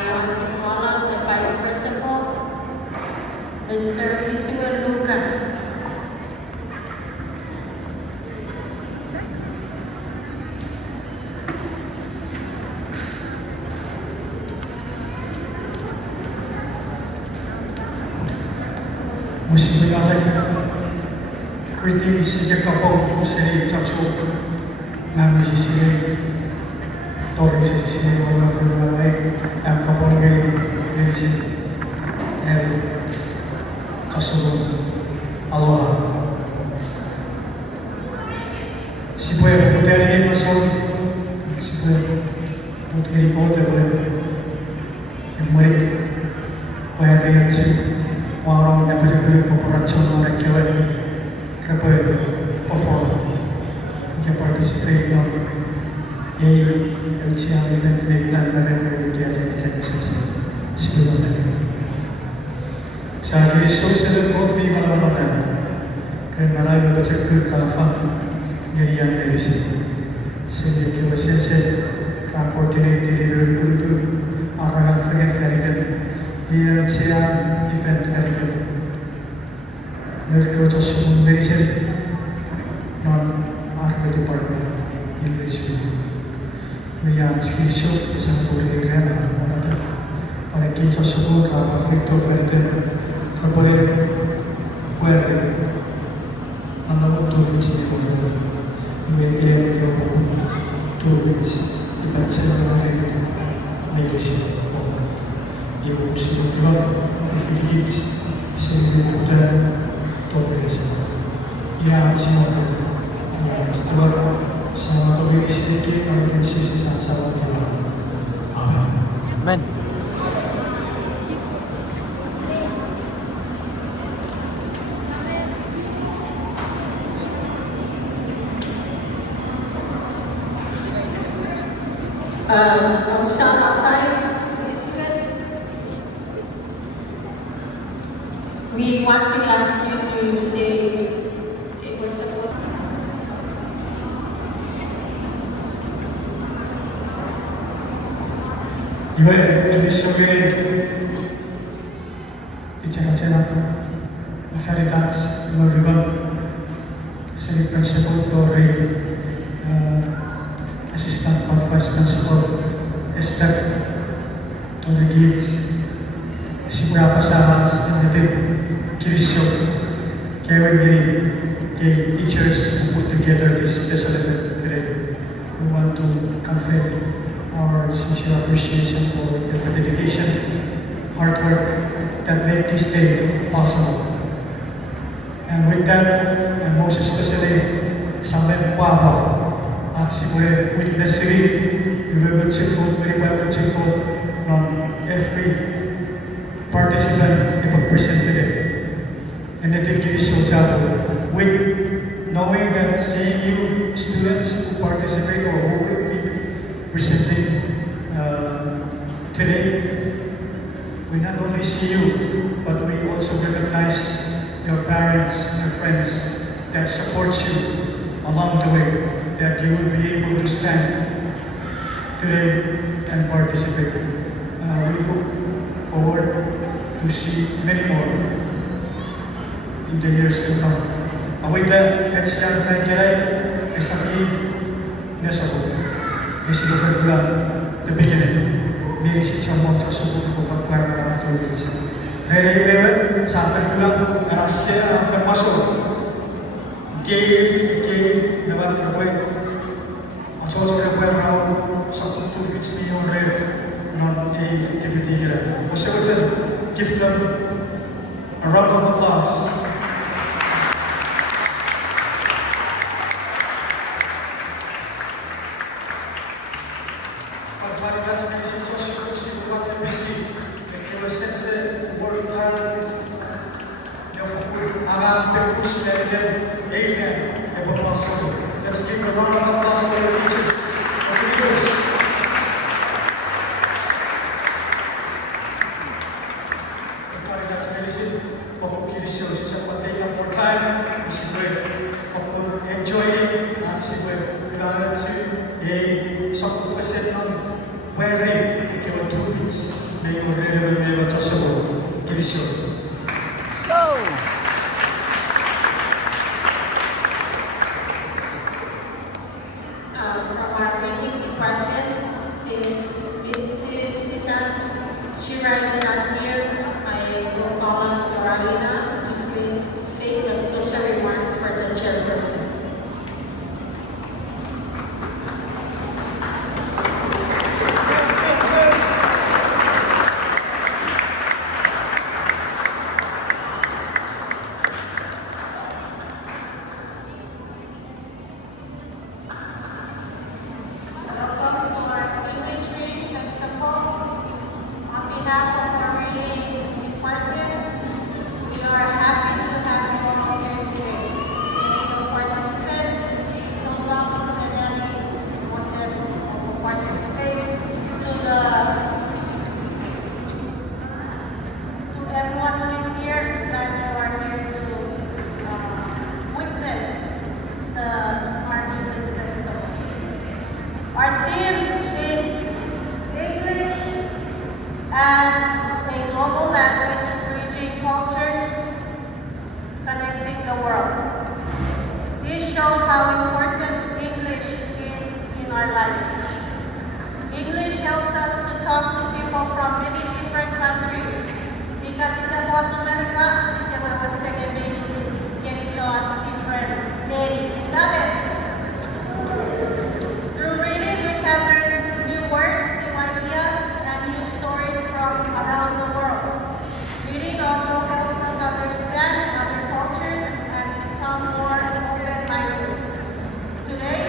I want to call on the Vice Principal, Mr. Isuel Lucas. Musi aday kriti sejak kapau seri caksu nami sisi tori sisi wala fulai am kapau meri si eri caksu aloha si puede poter ir solo si puede poter ir kote puede mari puede ir si orang yang berbeda memperhatikan orang kaya dapat perform, dia participate dalam HCL event dan mereka dia jadi sebelum tadi. Saya kira sosial kot ni mana-mana, kerana malah baca kertas dari yang dari sini. Saya kira saya coordinate diri berkutu arah ferry HCL event hari mereka terus menjadi non-army department English medium. Mereka skillshop bisa boleh rela mana pada kita sebut apa Victor Verden kepada where anak tu vicini boleh mereka yang tu vic dibaca dengan English ibu sebutlah sedikit sebelum dan toleransi. Ya, semua ya setelah sama toleransi sedikit nanti sisi sama dia. Amin. We want to ask you to say it was supposed to. Ibu, jadi sebagai bicara-bicara veritas meriban seri principal dari assistant or vice principal Esther dari Gates simula pa sa natin Kirisyo kaya the teachers who put together this special event today. We want to convey our sincere appreciation for the dedication, hard work that made this day possible. And with that, and most especially sa mga papa at si mga witness we will check-out, very well check-out on every participant ipag-present today. And I think it is so job with knowing that seeing you students who participate or who will be presenting today, we not only see you, but we also recognize your parents, your friends that support you along the way, that you will be able to stand today and participate. We look forward to see many more in the years to come. With that, let's start by Jai SME Nesabo. This is the beginning. Miri si Chamo Chasubu ko pagkwara ng tulis. Ready, Ewan? Sa akin ko lang, siya ang masok. Gay, naman ka po. Ang sosa ka po yung sa 2 million red non-activity here. So give them a round of applause. Let's give a round of applause for the teachers. Wearing, ikaw ang 2 weeks. may urrere me batasabo, Kirisyo. From our reading department, since Mrs. Sinas Shira is not here, I will call on Doralina to say the special remarks for the chairperson. Welcome to our English Reading Festival. On behalf of our reading department, we are happy to have you all here today. The participants, please hold up and happy to participate. To everyone who is here, glad you are here to witness our English Festival. Our theme is English as a global language, bridging cultures, connecting the world. This shows how important English is in our lives. English helps us to talk to people from many different countries. Because isa po sa Amerika, sisa mo yung medicine, ganito at different many. Gamit. Through reading, we can learn new words, new ideas, and new stories from around the world. Reading also helps us understand other cultures and become more open-minded. Today,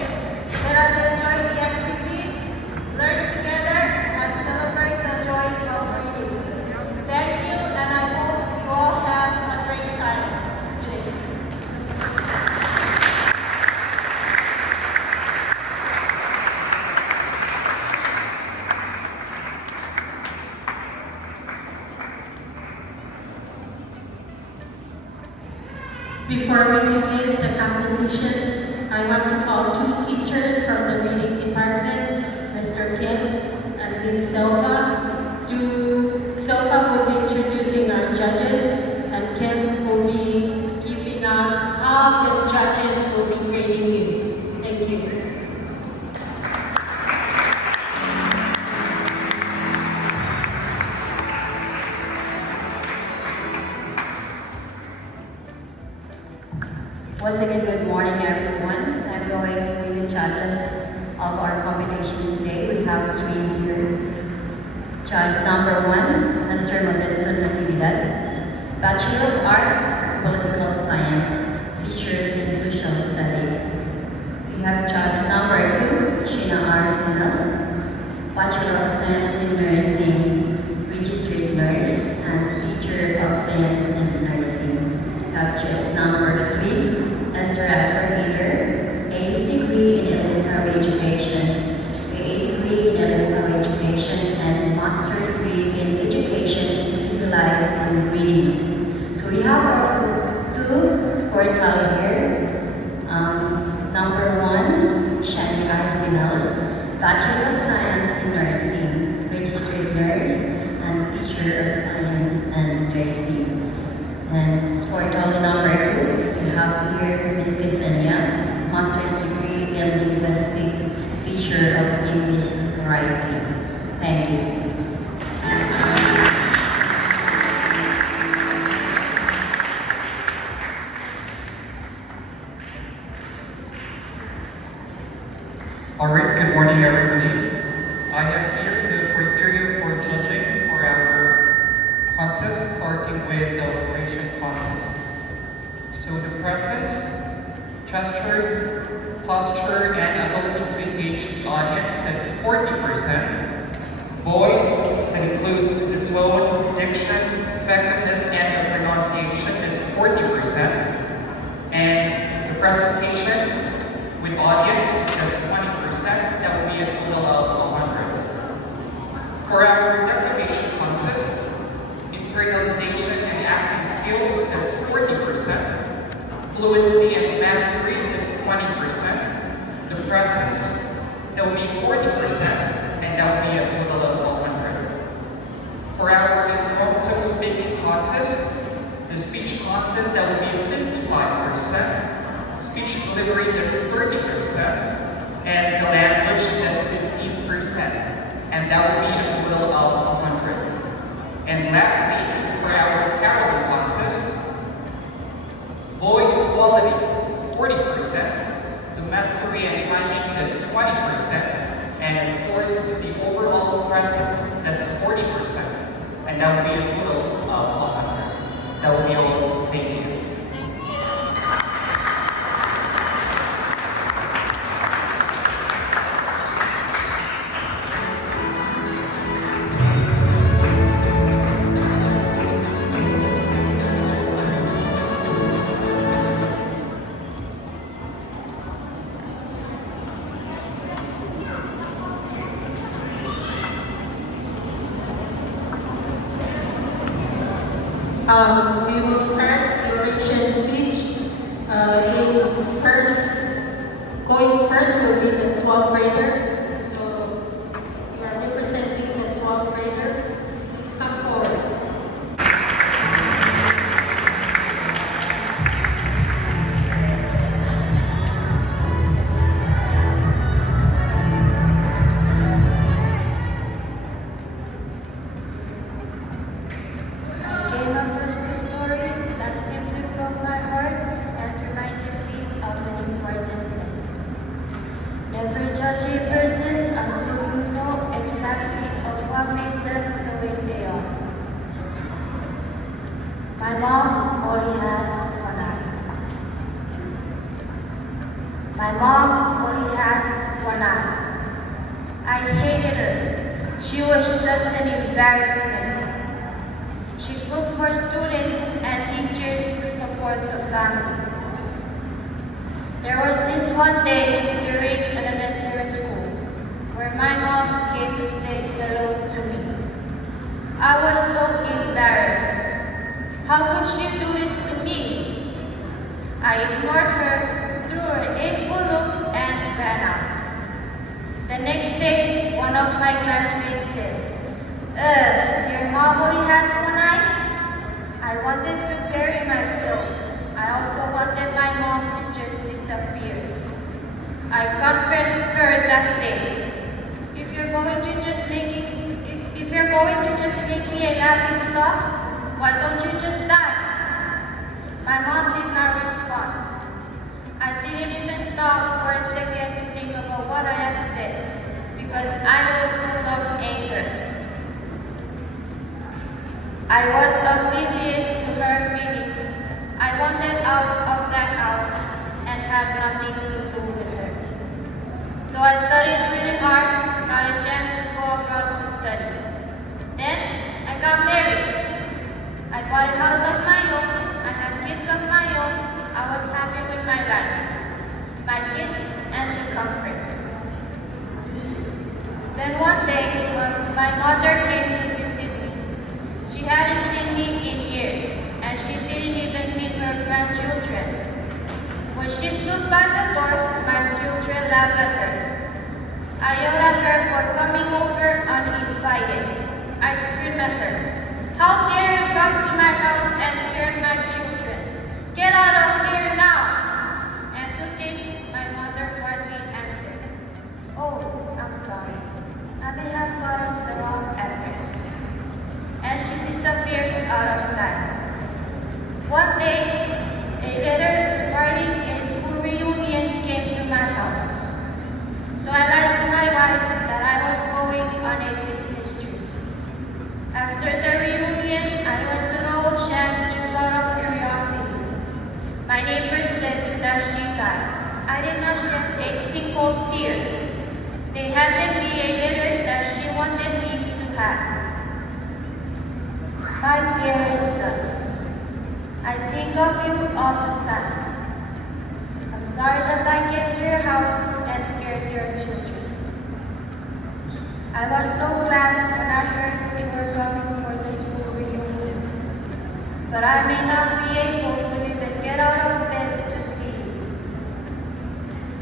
let us enjoy the activities, learn together, and celebrate the joy of reading. Thank you, and I hope you all have a great time today. Before we begin the competition, I want to call two teachers from the reading department, Mr. Kim and Ms. Silva. Silva will be introducing our judges, and Kim will be giving out how the judges will be grading you. Thank you. Once again, good morning everyone. So I'm going to read the judges of our competition today. We have three here. Judge number 1, Mr. Modesto Natividad, Bachelor of Arts, Political Science, teacher in Social Studies. We have judge number 2, Sheena Arsenal, Bachelor of Science in Nursing, registered nurse, and teacher of Science in Nursing. We have judge number 3, Esther Azar, ACE degree in elementary education, AA degree in elementary education, and master degree in education specialized in reading. So we have our two score tally here. Number 1 is Shani Arsenal, Bachelor of Science in Nursing, registered nurse, and teacher of Science and Nursing. And score tally number 2, we have here Ms. Ksenia, master's degree in linguistic, teacher of English writing. Thank you. Alright, good morning everybody. I have here the criteria for judging for our contest, starting with the oration contest. So the presence, gestures, posture, and ability to engage the audience, that's 40%. Voice, that includes the tone, diction, effectiveness, and the pronunciation, that's 40%. And the presentation with audience, that's 20%. That would be a total of 100. For our declamation contest, internalization and acting skills, that's 40%. Fluency and mastery, that's 20%. The presence, that would be 40%, and that would be a total of 100. and the language, that's 15%. And that will be a total of 100. And lastly, for our caroling contest, voice quality, 40%, the mastery and timing, that's 20%, and of course, the overall presence, that's 40%. And that will be a total of 100. That will be all. Thank you. We will start the oration speech. Going first will be the 12th grader. So, you are representing the 12th grader. Please come forward. I came across this story that simply broke my heart and reminded me of an important lesson. Never judge a person until you know exactly of what made them the way they are. My mom only has one eye. My mom only has one eye. I hated her. She was such an embarrassment. She cooked for students and teachers to support the family. There was this one day during elementary school where my mom came to say hello to me. I was so embarrassed. How could she do this to me? I ignored her, threw her a full look, and ran out. The next day, one of my classmates said, your mom only has one eye? I wanted to bury myself. I also wanted my mom to just disappear. I confronted her that day. If you're going to just make me a laughing stock, why don't you just die? My mom did not respond. I didn't even stop for a second to think about what I had said because I was full of anger. I was oblivious to her feelings. I wanted out of that house and had nothing to do with her. So I studied really hard, got a chance to go abroad to study. Then I got married. I bought a house of my own. I had kids of my own. I was happy with my life, my kids, and the comforts. Then one day, when my mother came to visit me, she hadn't seen me in years, and she didn't even meet her grandchildren. When she stood by the door, my children laughed at her. I yelled at her for coming over uninvited. I screamed at her, "How dare you come to my house and scare my children? Get out of here now!" And to this, my mother quietly answered, "Oh, I'm sorry. I may have gotten the wrong address." And she disappeared out of sight. One day, a letter regarding a school reunion came to my house. So I lied to my wife that I was going on a business trip. After the reunion, I went to the old shack just out of curiosity. My neighbors said that she died. I did not shed a single tear. They handed me a letter that she wanted me to have. My dearest son, I think of you all the time. I'm sorry that I came to your house and scared your children. I was so glad when I heard you were coming for the school reunion. But I may not be able to even get out of bed to see you.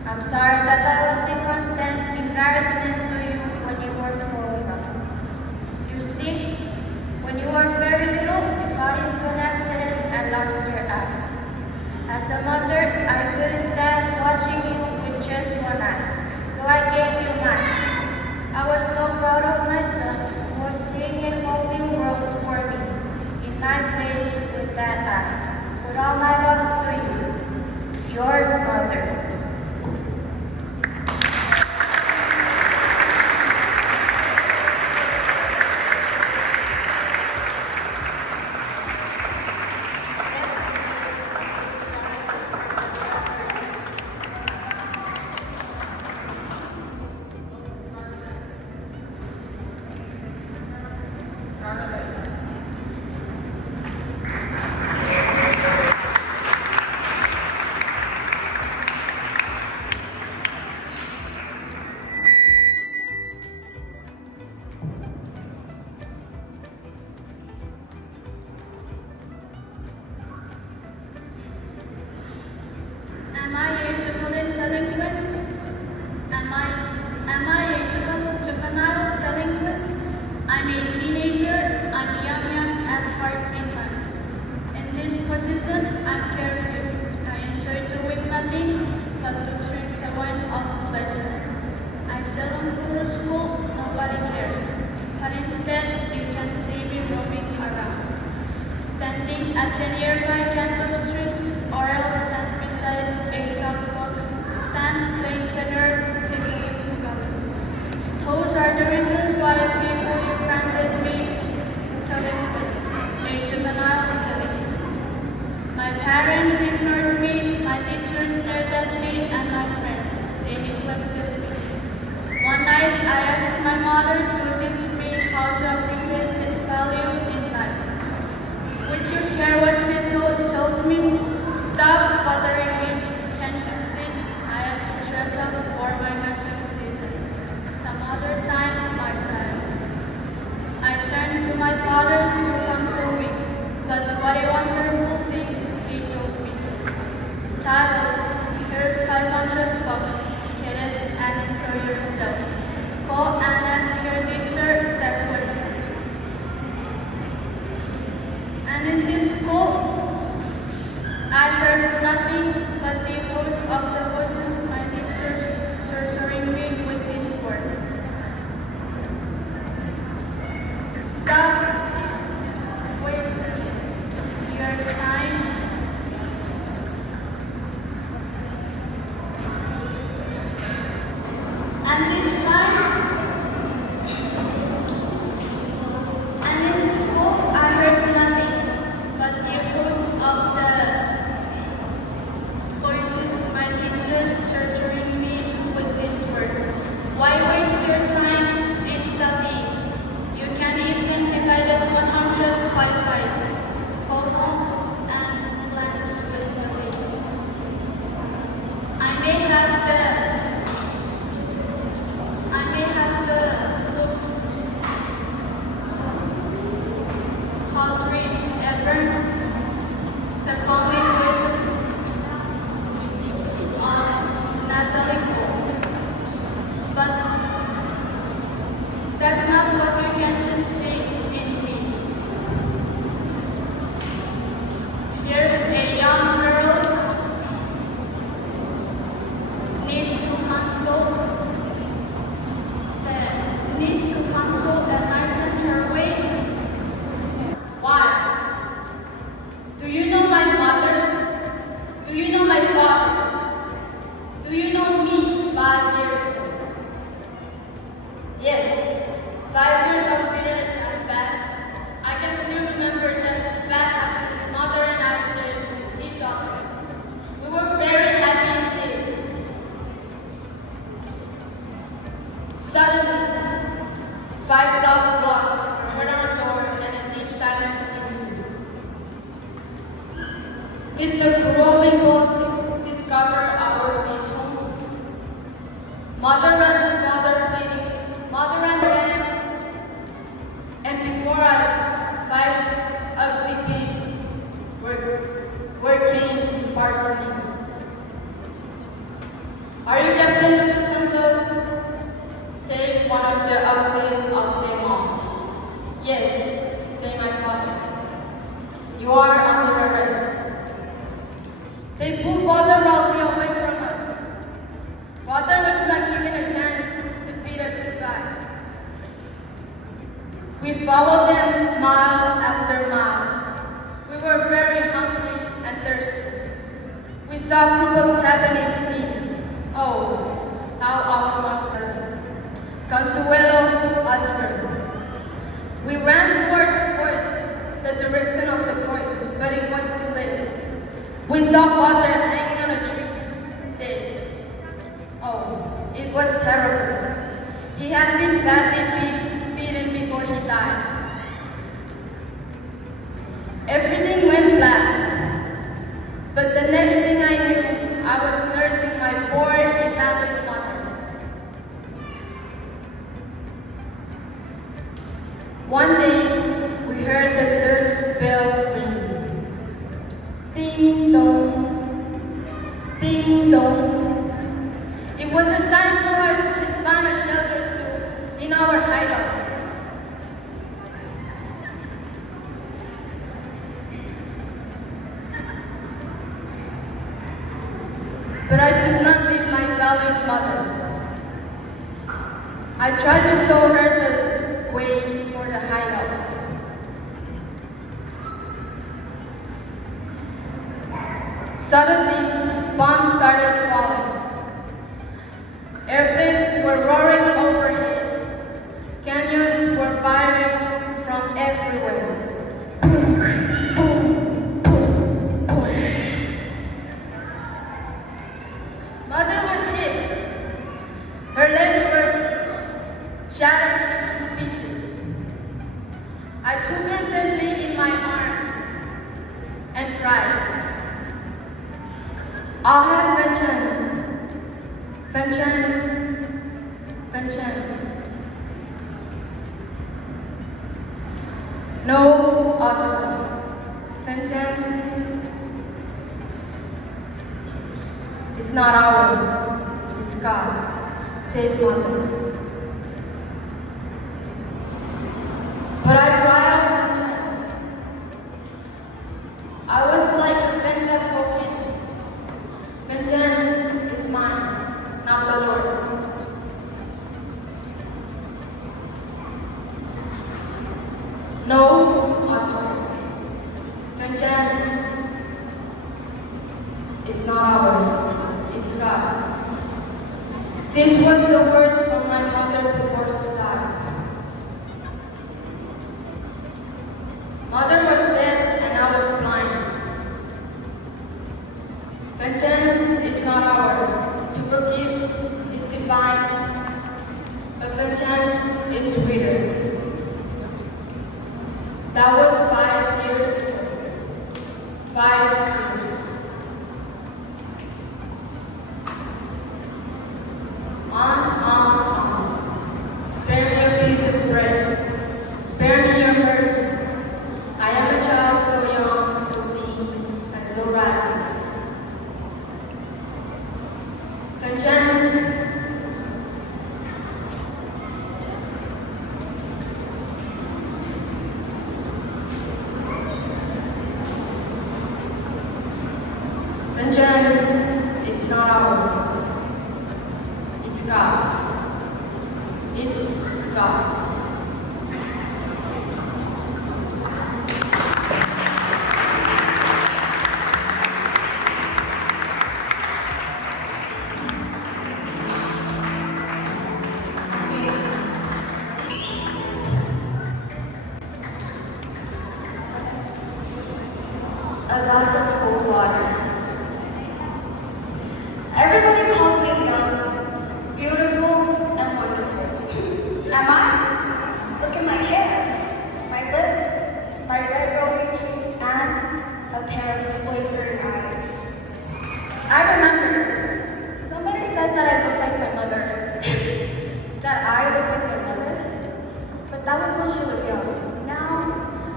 I'm sorry that I was a constant embarrassment to you when you were growing up. You see, when you were very little, you got into an accident and lost your eye. As a mother, I couldn't stand watching you with with just one eye, so I gave you mine. I was so proud of my son, who was seeing a whole new world for me, in my place with that eye. With all my love to you, your mother. Am I a juvenile delinquent? Am I a juvenile delinquent? I'm a teenager. I'm young at heart in mind. In this position, I'm carefree. I enjoy doing nothing but to drink the wine of pleasure. I seldom go to school. Nobody cares. But instead, you can see me roaming around, standing at the nearby Canton streets, or else stand beside a junk box, stand playing tenor, tickling gully. Those are the reasons why people you granted me delinquent, a juvenile delinquent. My parents ignored me, my teachers stared at me, and my friends, they neglected me. One night I asked my mother to teach me how to appreciate this value in life. Would you care what she told me? Stop bothering me. Can't you see? I had to dress up for my magic season. Some other time, my child. I turned to my fathers to console me, but what a wonderful things he told me. Child, here's 500 bucks. Get it and enjoy yourself. Go and ask your teacher that question. And in this school, I heard nothing but the echoes of the voices my teachers torturing me with this word. Stop wasting your time. And this time, and in school, I heard nothing but the echoes of the voices my teachers torturing me with this word. Why waste your time in studying? You can even divide it 100 by 5. Go home and glance with potato. I may have the looks, hungry, ever, the comic voices of Natalie Cole. But that's not what you can just see in me. Here's a young girl need to console and lighten her way. Why? Do you know my mother? Do you know my father? Do you know me 5 years ago? Yes, 5 years of bitterness have passed. I can still remember that past happiness mother and I shared with each other. We were very happy indeed. Suddenly, 5 loud blocks were heard on the door and a deep silence ensued. Did the crawling ghost discover our peace home? Mother ran to father pleading. Mother ran again. And before us, 5 ugly beasts were came parting. Are you Captain Lucas Santos? Said one of the ugliest of them all. Yes, said my father. You are under arrest. They pulled Father Rowley away from us. We followed them mile after mile. We were very hungry and thirsty. We saw a group of Japanese eat. Oh, how our mouths. Consuelo Oscar. We ran toward the forest, the direction of the forest, but it was too late. We saw father hanging on a tree, dead. Oh, it was terrible. He had been badly beaten before he died. Everything went black. But the next thing I knew, I was nursing my poor invalid mother. One day, we heard the church bell ring. Ding dong, ding dong. It was a sign for us to find a shelter in our hideout. But I could not leave my valued mother. I tried to show her the way for the hideout. Suddenly, bombs started falling. Airplanes were roaring overhead. Canyons were firing from everywhere. Boom, boom, boom, boom. Mother was hit. Her legs were shattered into pieces. I took her gently in my arms and cried. I'll have vengeance. Vengeance. Vengeance. No, Oscar. Vengeance is not ours. It's God, said Mother. But I cried out vengeance. I was like a bent-up volcano. Vengeance is mine, not the Lord. No, Oscar. Vengeance is not ours, it's God. This was the word from my mother before she died. Mother was dead and I was blind. Vengeance is not ours. To forgive is divine, but vengeance is sweeter. That was 5 years ago. 5 years. Alms. Spare me a piece of bread. Spare me your mercy. I am a child so young, so weak, and so ragged. Vengeance. Vengeance, it's not ours. It's God. It's God. A glass of cold water. Everybody calls me young, beautiful, and wonderful. Am I? Look at my hair, my lips, my red rosy cheeks, and a pair of flickering eyes. I remember, somebody says that I look like my mother. That I look like my mother? But that was when she was young. Now,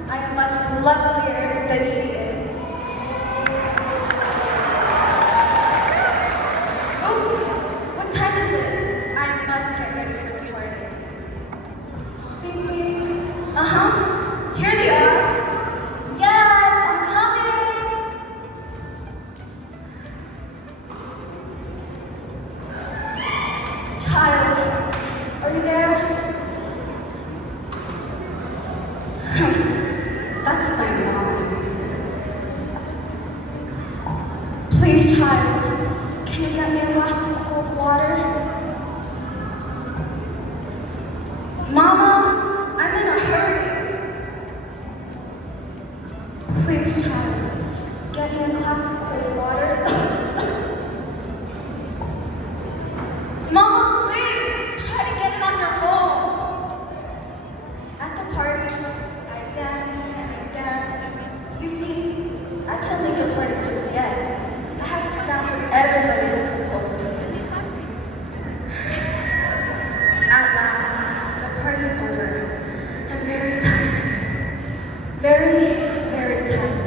I am much lovelier than she is. Oops! What time is it? I must get ready for the party. Beep beep. Uh-huh. Here they are. Yes, I'm coming! Child, are you there? That's my mom. Please, child, can you get me a glass of cold water? Mama, I'm in a hurry. Please, child, get me a glass of cold water. Mama, please, try to get it on your own. At the party, I danced and I danced. You see, I can't leave the party just yet. I have to dance with everybody who proposed to me. At last, the party is over. I'm very tired. Very, very tired.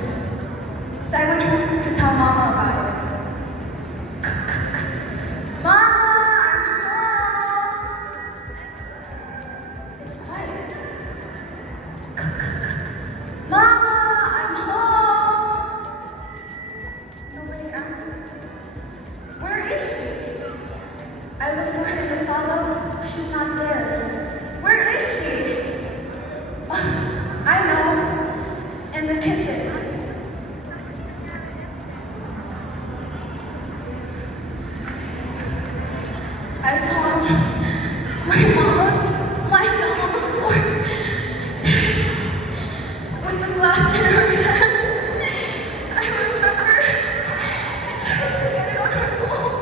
So I went home to tell Mama about it. Mama, I'm home. It's quiet. Mama, I'm home. Nobody answered. Where is she? I looked for her in the sala, but she's not there. Where is she? I know. In the kitchen. I saw my mama lying down on the floor with the glass in her hand. I remember she tried to get it on her own.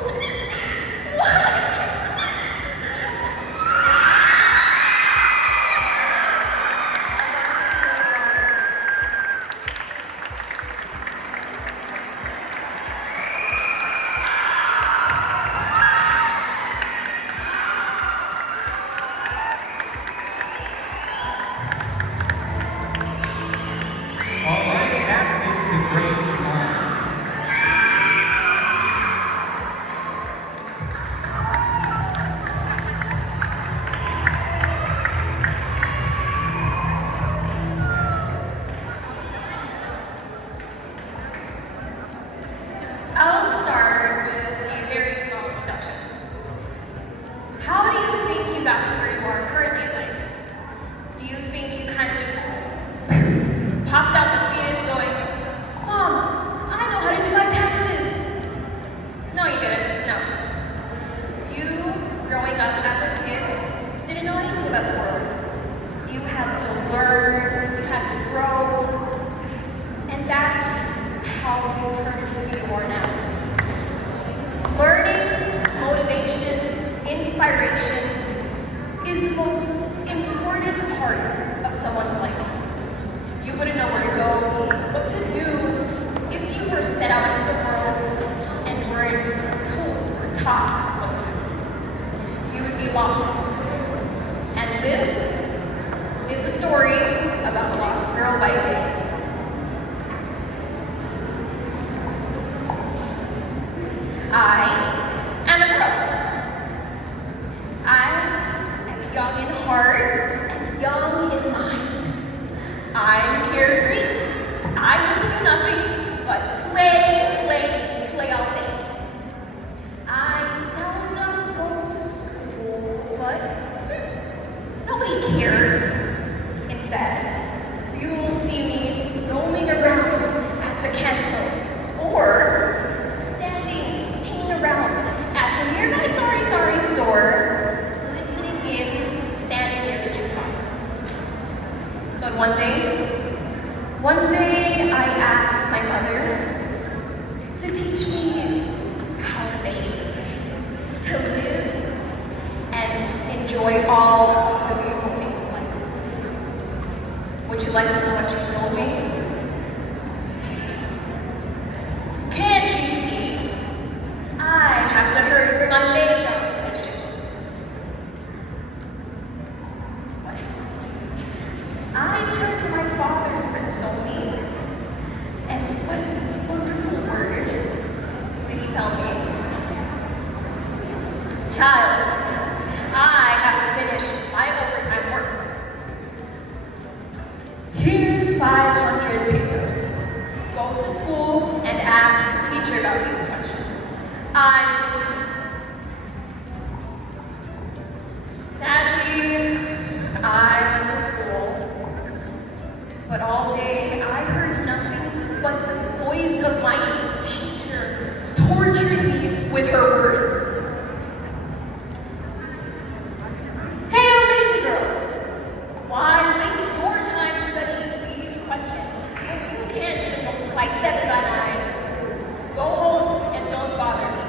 Alright, next is the grade 9. I'll start with a very small introduction. How do you think you got to where you are currently in life? Do you think you kind of just popped out the fetus going, Mom, I know how to do my taxes? No, you didn't. No. You, growing up as a kid, didn't know anything about the world. You had to learn, you had to grow, and that's how you turn to who you are now. Learning, motivation, inspiration is the most important part of someone's life. You wouldn't know where to go, what to do if you were set out into the world and weren't told or taught what to do. You would be lost. And this is a story about a lost girl by day. I am a girl. I am young in heart and young in mind. I'm carefree. I want to do nothing but play, play, play all day. I seldom go to school, but nobody cares. Instead, you will see me roaming around at the canto or standing, hanging around at the nearby sorry store, listening in, standing near the jukebox. But one day I asked my mother to teach me how to behave, to live, and enjoy all the beautiful things in life. Would you like to know what she told me? Can't you see? I have to hurry for my major session. What? I turned to my father to console me. And what wonderful word did he tell me? Child, I have to finish my overtime work. Here's 500 pesos. Go to school and ask the teacher about these questions. I'm busy. Sadly, I went to school with her words. Hey, lazy girl! Why waste your time studying these questions when you can't even multiply 7 by 9? Go home and don't bother me.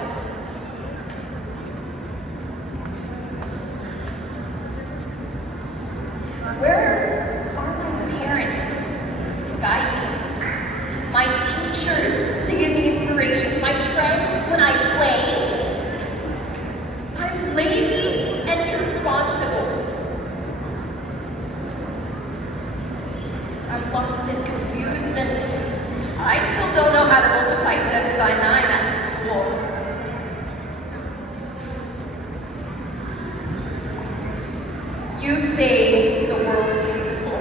Where are my parents to guide me? My teachers to give me inspirations? My friends when I play? I'm lazy and irresponsible. I'm lost and confused, and I still don't know how to multiply 7 by 9 after school. You say the world is beautiful.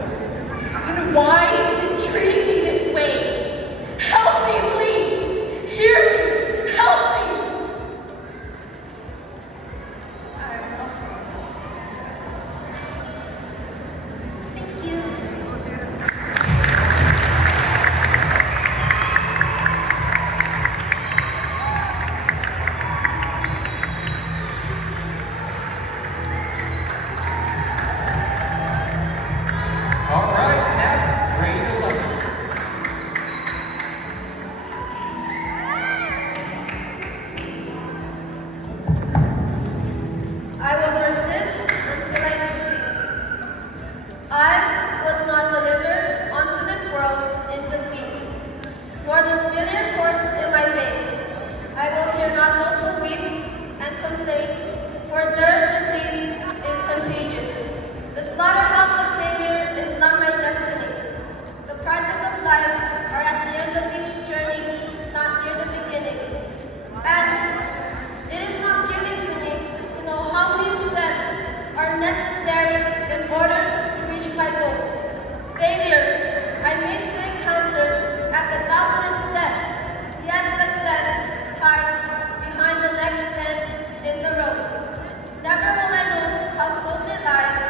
Then why is it treating me this way? Help me, please! Hear me! Help me! I'm lost. Thank you. All right, next, grade 11. I will persist until I succeed. I was not delivered unto this world in defeat, nor this failure course in my veins. I will hear not those who weep and complain, for their disease is contagious. The slaughterhouse of failure is not my destiny. The prizes of life are at the end of each journey, not near the beginning. And it is not given to me to know how many steps are necessary in order to reach my goal. Failure I may still encounter at the 1000th step, yet success hides behind the next bend in the road. Never will I know how close it lies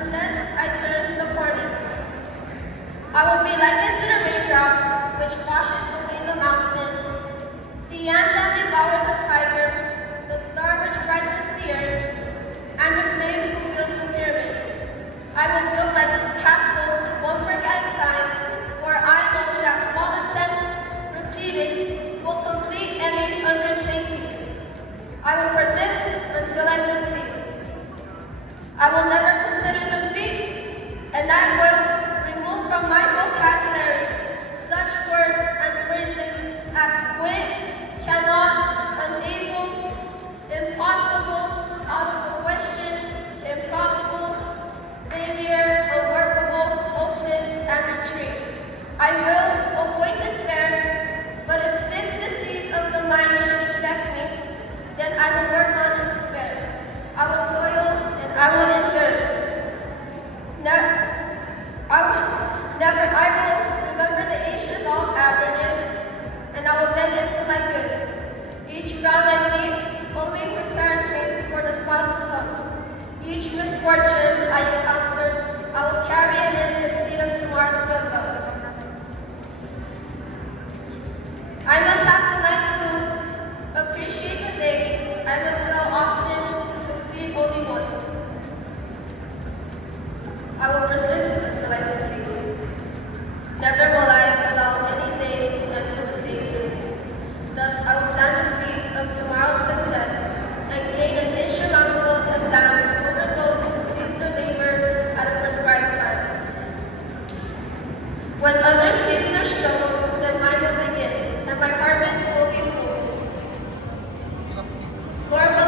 unless I turn the corner. I will be likened to the raindrop which washes away the mountain, the ant that devours the tiger, the star which brightens the earth, and the slaves who built a pyramid. I will build my castle one brick at a time, for I know that small attempts repeated will complete any undertaking. I will persist until I succeed. I will never consider defeat, and I will remove from my vocabulary such words and phrases as quit, cannot, unable, impossible, out of the question, improbable, failure, unworkable, hopeless, and retreat. I will avoid despair, but if this disease of the mind should infect me, then I will work on in despair. I will toil and I will endure. I will remember the ancient log averages, and I will bend it to my good. Each frown I meet only prepares me for the smile to come. Each misfortune I encounter, I will carry in it the seed of tomorrow's good luck. I must have the night to appreciate the day. I must fail often to succeed only once. I will persist until I succeed. Never will I allow any day to end with a failure. Thus, I will plant the seeds of tomorrow's success and gain an insurmountable advance over those who cease their labor at a prescribed time. When others cease their struggle, then mine will begin, and my harvest will be full. Lord, will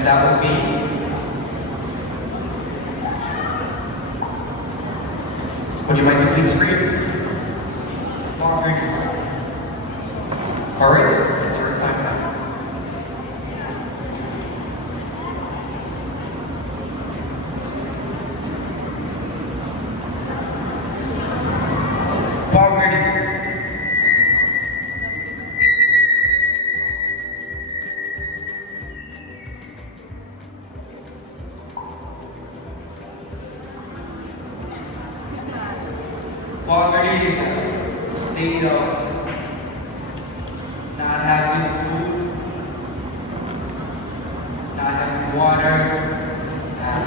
And that would be would you mind to please read? Poverty. Alright, it's your time now. Poverty. Poverty is a state of not having food, not having water, and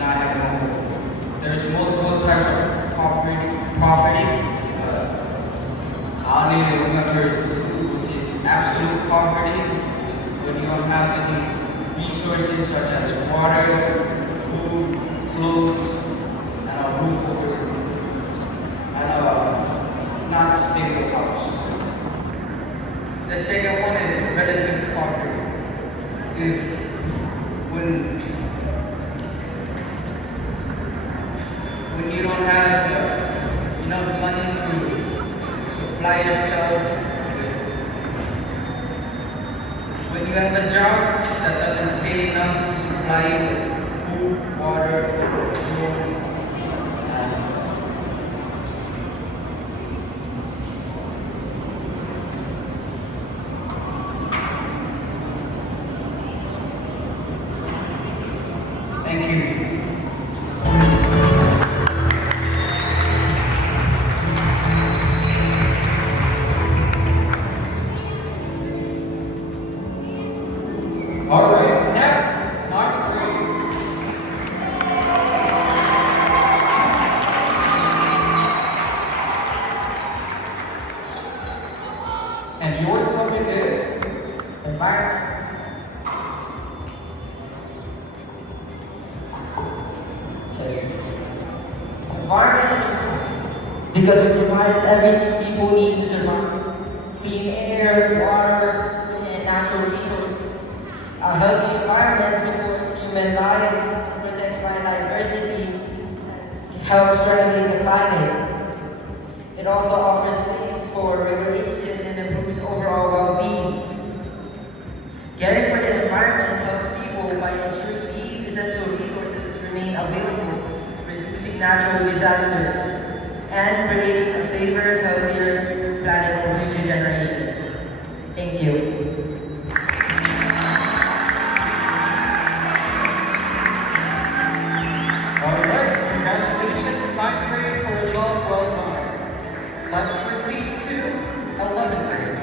not having a home. There's multiple types of poverty. I only remember two, which is absolute poverty, which is when you don't have any resources such as water, food, clothes, and a roof over your and a not stable house. The second one is relative poverty. Is when you don't have enough money to supply yourself with. When you have a job that doesn't pay enough to supply you with food, water, clothes, thank you. Alright, next, ninth grade. And your topic is Environment. Environment is important because it provides everything people need to survive. Clean air, water, food, and natural resources. A healthy environment supports human life, protects biodiversity, and helps regulate the climate. It also offers space for recreation and improves overall well-being. Caring for the environment helps people by ensuring these essential resources remain available, reducing natural disasters, and creating a safer, healthier planet for future generations. Thank you. Alright, congratulations, ninth grade, for a job well done. Let's proceed to 11th grade.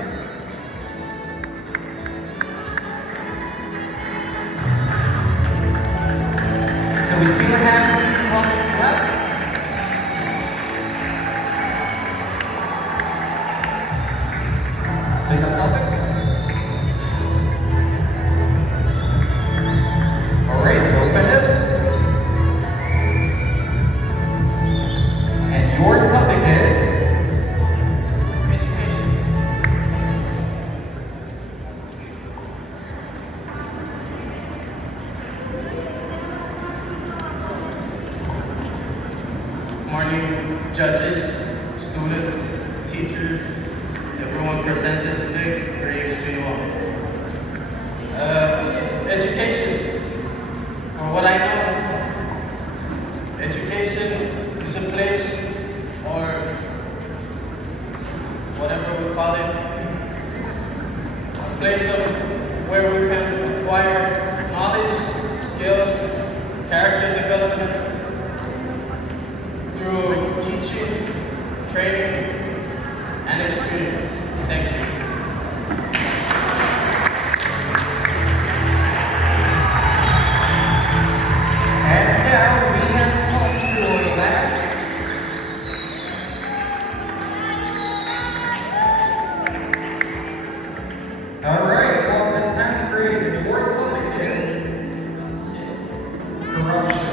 So we still have two topics left. Pick a topic. Alright, open it. And your topic is education. Morning, judges, students, teachers, everyone presented today. Greetings to you all. Education. For what I know, education is a place, or whatever we call it, a place of where we can acquire knowledge, skills, character development, through teaching, training, and experience. Thank you. And now we have come to our last Alright, for the 10th grade, and your topic is corruption.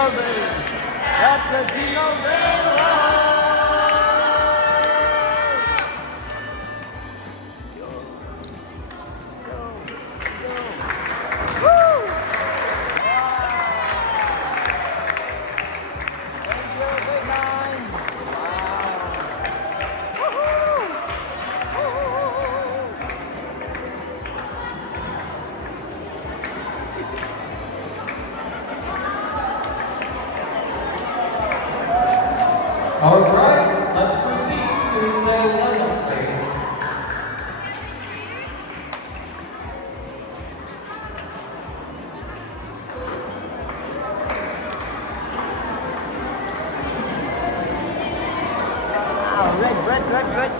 Jingle Bell. Let the Jingle Bell roll. Go. So, go. Woo! Thank you, big man. Wow. Woohoo! All right, let's proceed to the 11th grade. Wow, red.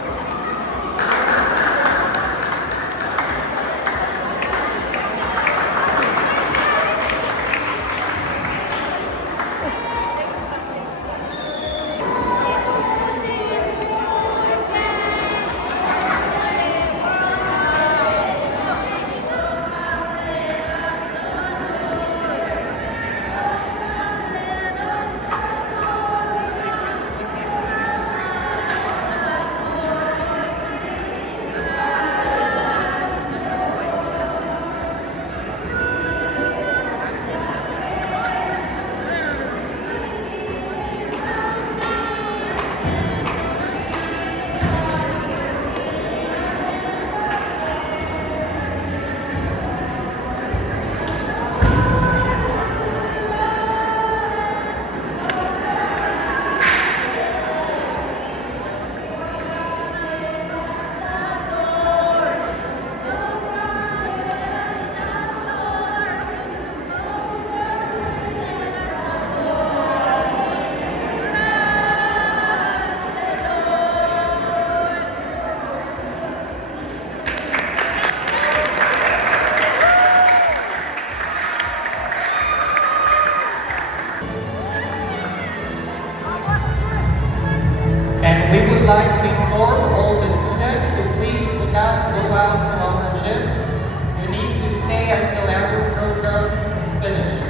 And we would like to inform all the students to please do not go out to our gym. You need to stay until our program finishes.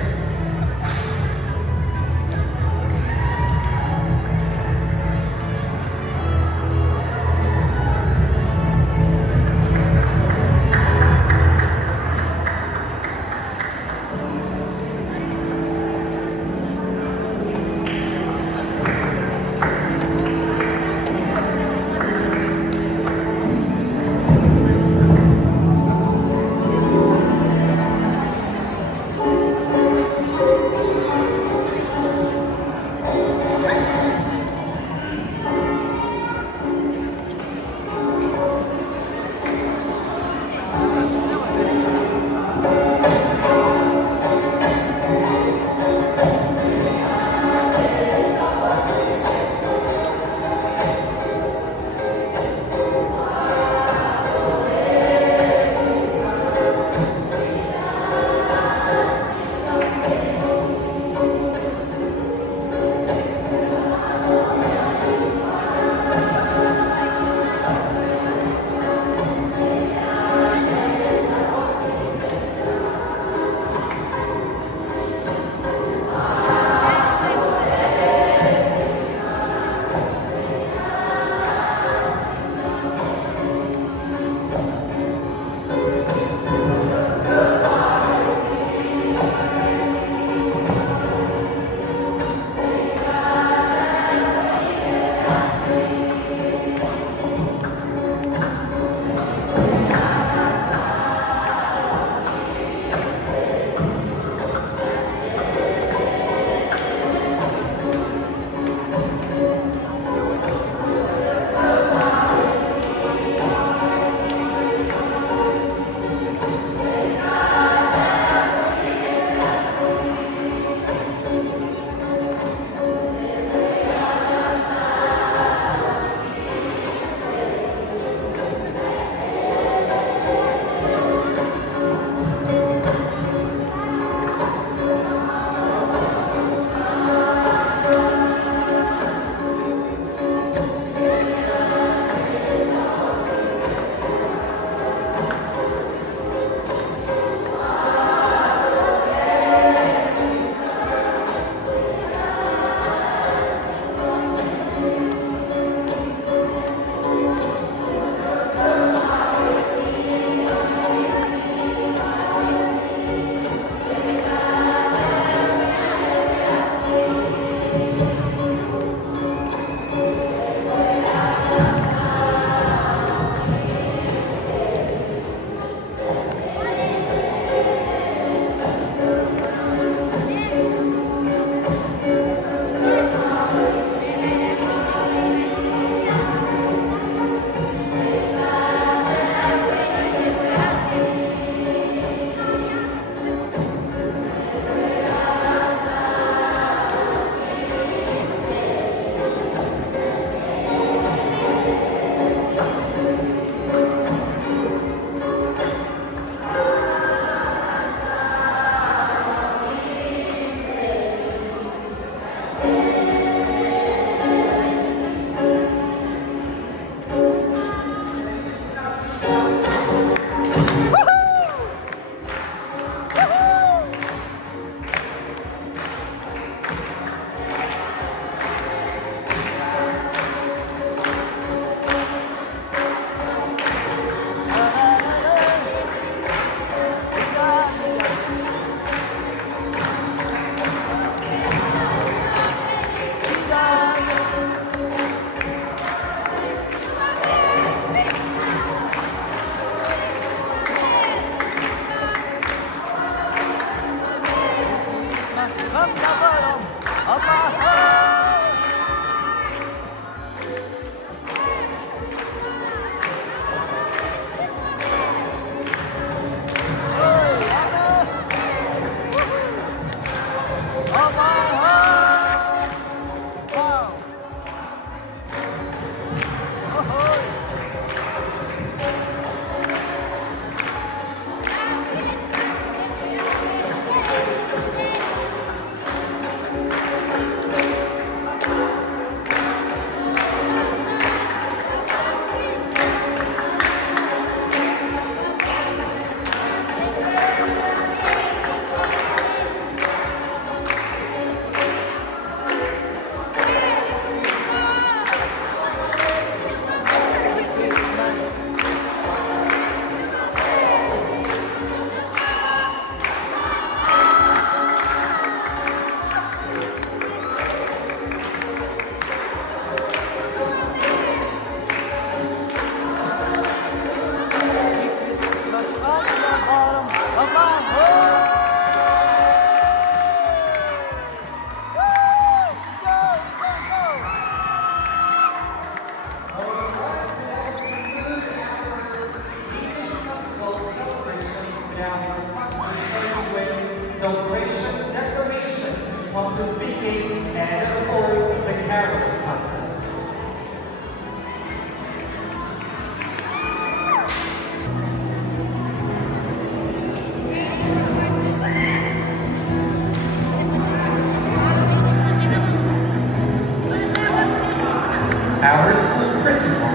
principal.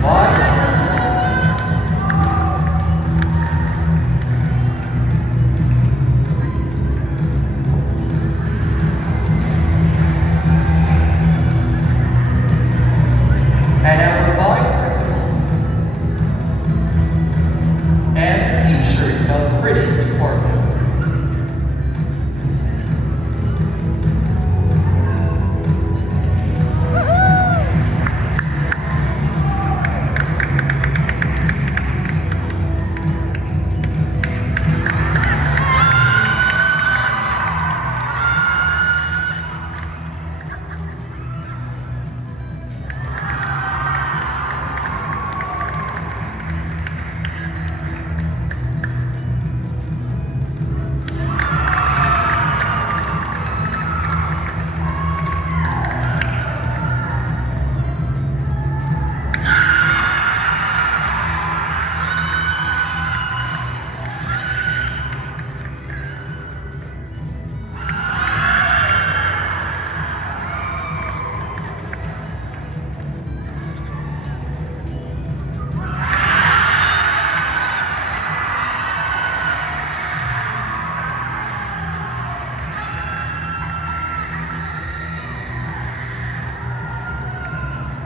Vice principal. And our vice principal. And the teachers of reading department.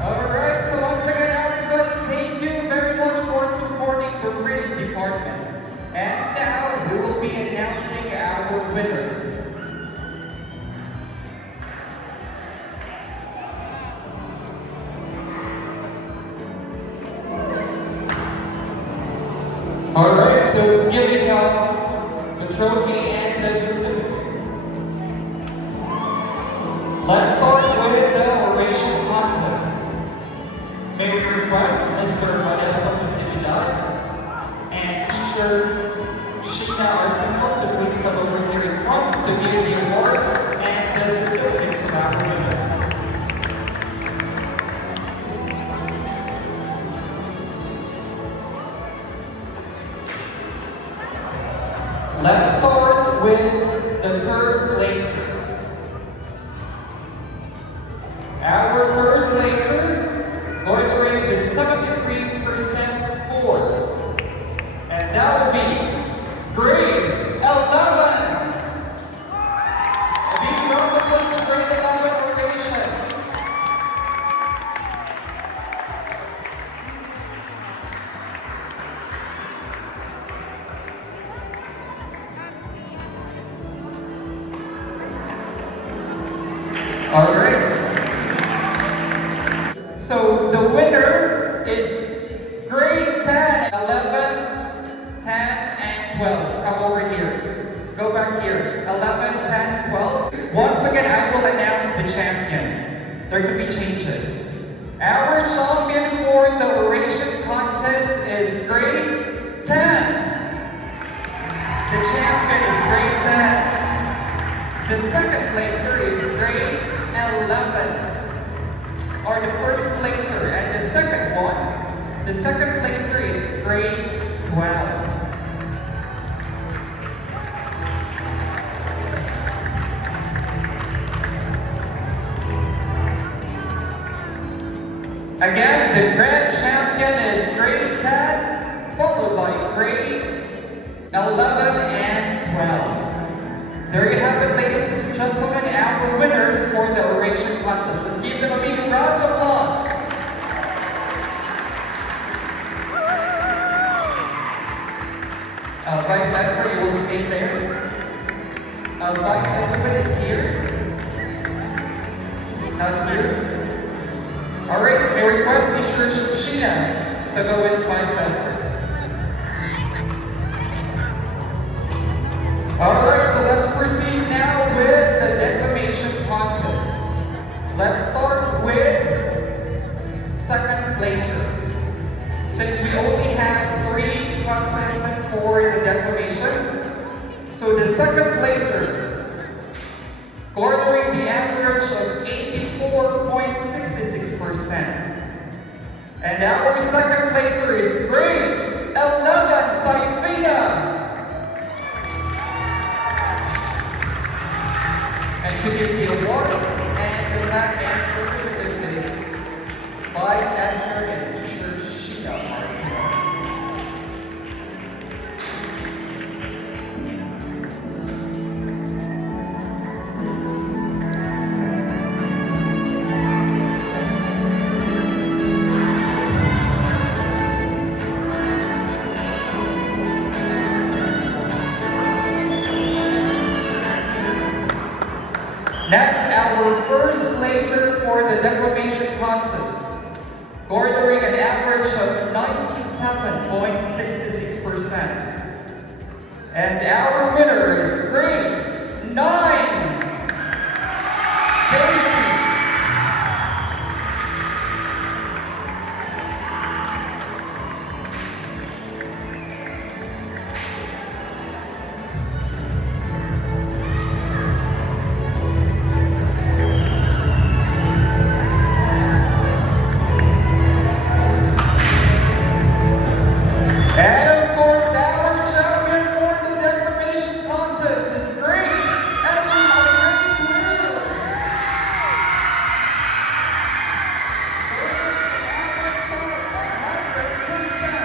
Alright, so once again everybody, thank you very much for supporting the reading department. And now we will be announcing our winners. Alright, so giving out the trophy and the certificate. Let's start with the oration contest. May we request Mr. Modesto Natividad and teacher Sheena Arsenal to please come over here in front to give the award and the certificates to our winners. Let's start with the third placer. Our third placer going to bring the 73% score. And that will be grade 11. A big round of applause to grade 11 oration. All right. So the winner is grade 10, 11, 10, and 12. Come over here. Go back here. 11, 10, 12. Once again, I will announce the champion. There could be changes. Our champion for the oration contest is grade 10. The champion is grade 10. The second placer is grade 11. Or the first placer, and the second one, the second placer is grade 12. Again, the grand champion is grade 10, followed by grade 11 and 12. There you have it, ladies and gentlemen, our winners for the oration contest. Let's give them a big round of applause. Vice Esther, you will stay there. Vice Esther is here. Not here. Alright, I request teacher Sheena to go with Vice Esther. Alright, so let's proceed now with the declamation contest. Let's start with second placer. Since we only have 3 contestants for the declamation, so the second placer, garnering the average of 84.66%. And our second placer is grade 11, Saifina. And To give the award and the plaque and certificate to his Vice Esther and Teacher Sheila Marcelo. Next, our first placer for the declamation contest, garnering an average of 97.66%. And our winner is grade 9, Daisy. And of course, our champion for the declamation contest is great Emily of grade 12. Earning an average of 100%.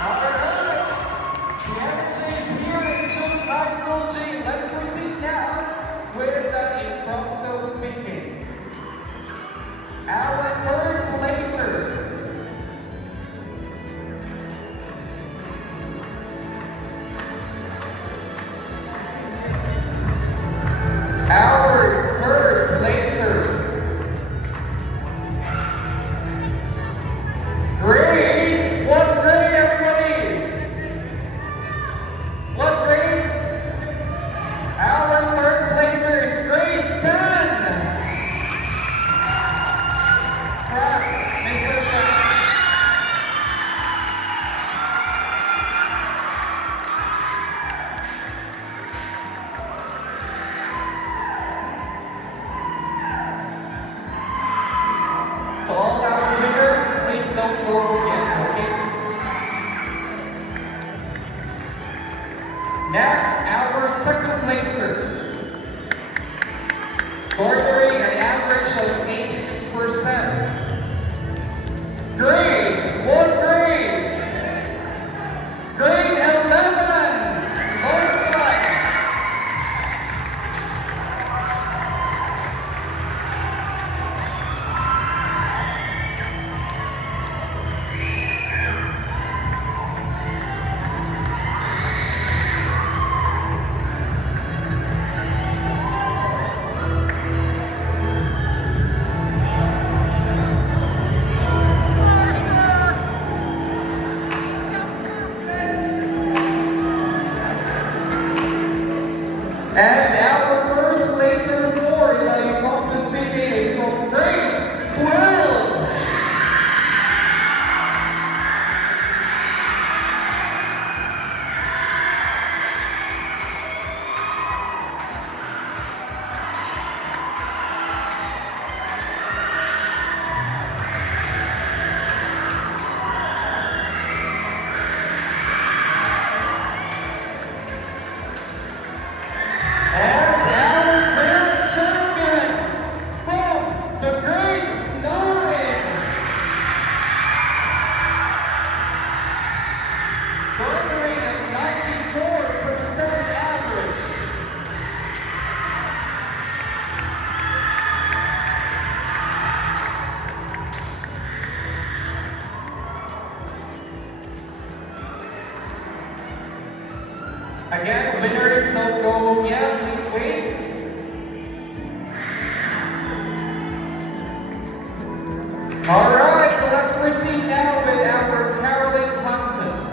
Alright, the average here in Children's High School team. Let's proceed now with the impromptu speaking. Our third placer. Our third placer. Grade? What grade, everybody? What grade? Our third placer is grade 10. Frank, Mr. Frank. To all our winners, please don't go again, okay? Next, our second placer, garnering an average of 86%. Grade, what grade? Grade 11, Northside. And our first placer for the impromptu speaking is from grade 12. And our grand champion from the grade 9, garnering a 94% average. Again, winners don't go home yet, please wait. Alright, so let's proceed now with our caroling contest.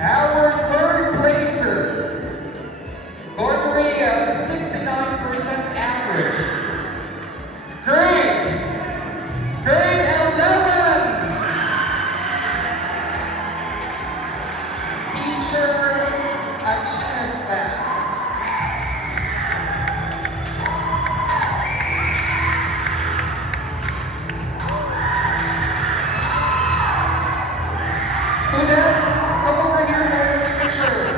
Our third placer, garnering a 69% average. Grade 11, Teacher achievement class. Students, come over here for the pictures.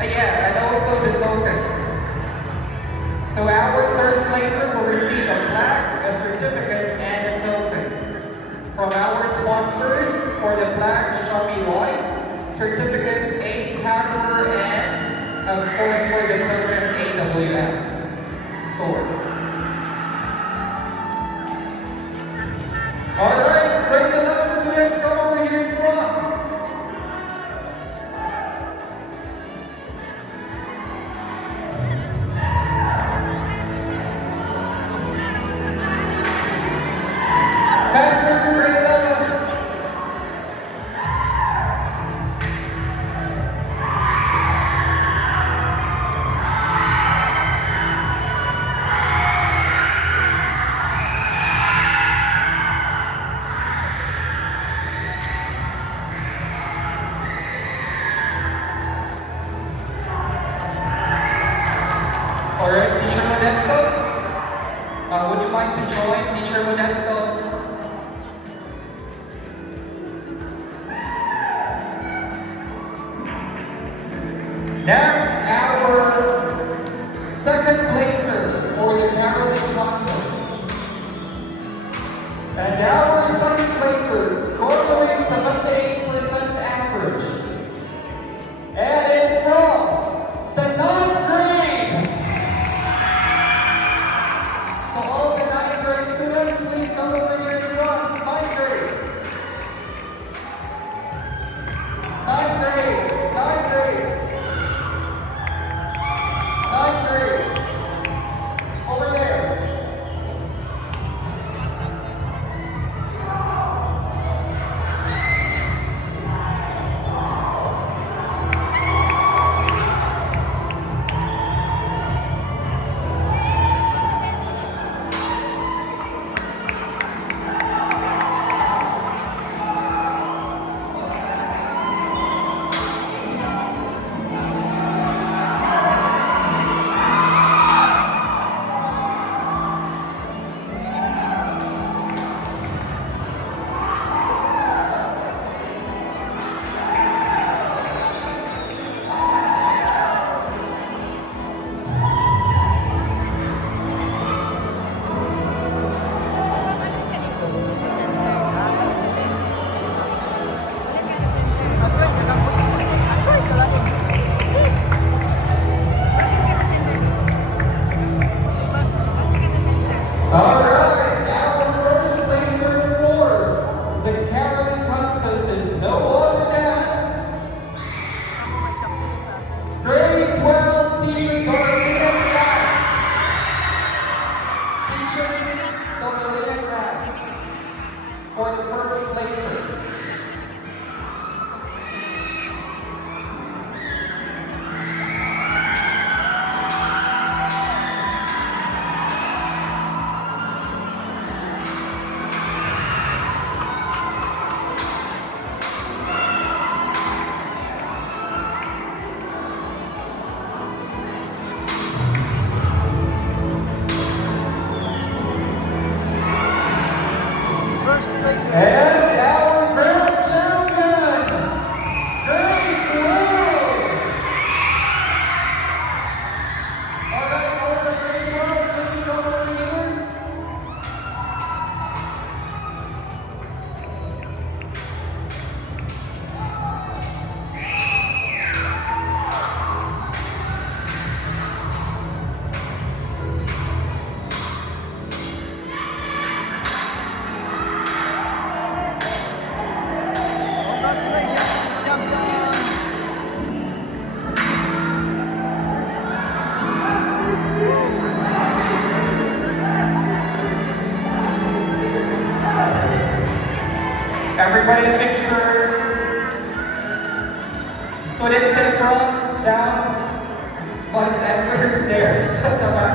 Yeah, and also the token. So our third placer will receive a plaque, a certificate, and a token. From our sponsors for the plaque, Shopee Wise, certificates Ace Hacker, and of course for the token, AWM store. Alright, grade 11 students, come over here in front. Faster, grade 11. Alright, Teacher Modesto, would you mind to join Teacher Modesto? Next, our second placer for the Caroling contest. And our second placer, quarterly 78% average. And it's from the 9th grade. So all the 9th grade students, please come over here in front. 9th grade. 9th grade. 9th grade. 9th grade. Over there. Alright, our first placer for the Caroling contest is no other than grade 12 teacher Dorothy class. Teachers Dorothy class for the first placer. First place. And our grand champion, grade 12. Alright, all the grade 12, please come over here. Congratulations, champion. Everybody picture students in front, down, but it's Esther there. Come on.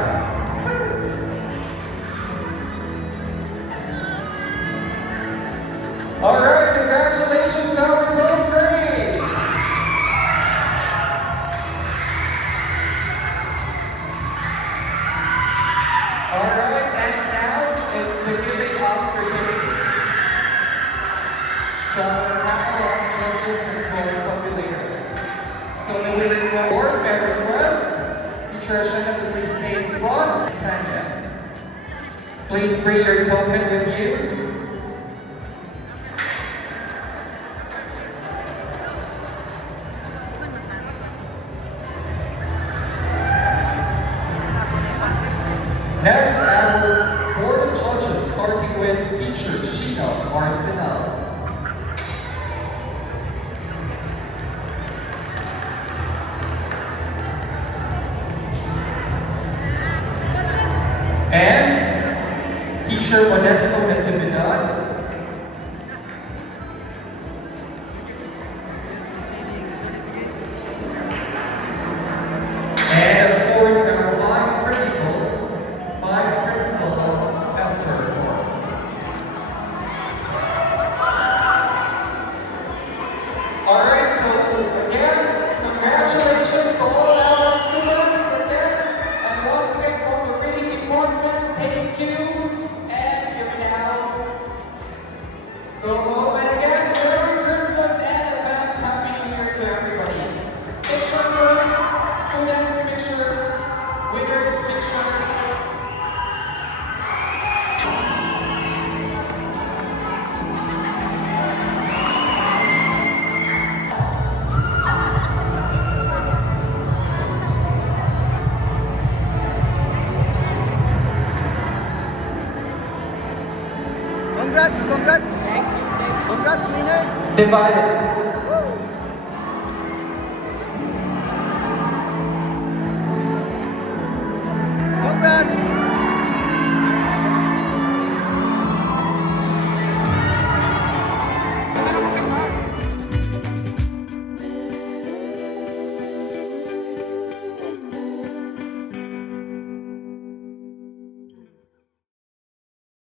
So I'm going to call on judges and co-tabulators. So may we request teacher Shannon to please stay in front. Tanya, please bring your token with you. Next, our board of judges, starting with teacher Shino Arsenal. And teacher Modesto Natividad. And of course, our vice principal, Esther. Alright, so again, congratulations to all our students again. And once again from the reading department, thank you. And you can now go home. And again, Merry Christmas and advance Happy New Year to everybody. Picture first, students picture, winners picture. Congrats, congrats. Congrats, winners. Divided.